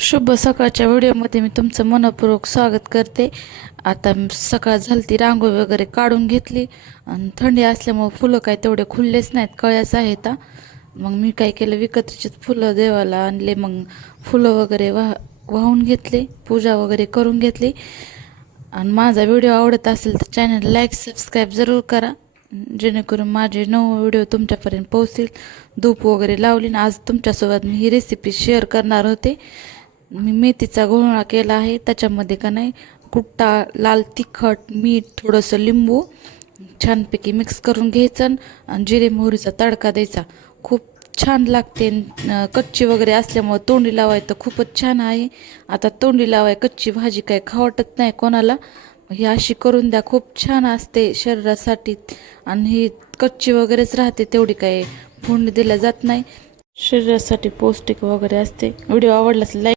शुभ सकाळच्या व्हिडिओमध्ये मी तुमचं मनपूर्वक स्वागत करते. आता सकाळ झाली ती रांगोळी वगैरे काढून घेतली. आणि थंडी असल्यामुळं फुलं काय तेवढे खुललेच नाहीत कळ्याच आहेत मग मी काय केलं विकतचीच फुलं देवाला आणले. मग फुलं वगैरे वाह वाहून घेतले पूजा वगैरे करून घेतली. आणि माझा व्हिडिओ आवडत असेल तर चॅनल लाईक सबस्क्राईब जरूर करा. जेणेकरून माझे नऊ व्हिडिओ तुमच्यापर्यंत पोहोचतील. धूप वगैरे लावली आणि आज तुमच्यासोबत मी ही रेसिपी शेअर करणार होते. मी मेथीचा घोळा केला आहे त्याच्यामध्ये का नाही कुट्टा लाल तिखट मीठ थोडंसं लिंबू छानपैकी मिक्स करून घ्यायचं आणि जिरे मोहरीचा तडका द्यायचा. खूप छान लागते. कच्ची वगैरे असल्यामुळं तोंडी लावाय तर खूपच छान आहे. आता तोंडी लावाय कच्ची भाजी काय खावटत नाही कोणाला. ही अशी करून द्या खूप छान असते शरीरासाठी. आणि ही कच्ची वगैरेच राहते तेवढी काय फोडणी दिल्या जात नाही. शरीरासाठी पौष्टिक वगैरे असते. व्हिडिओ आवडला लाईक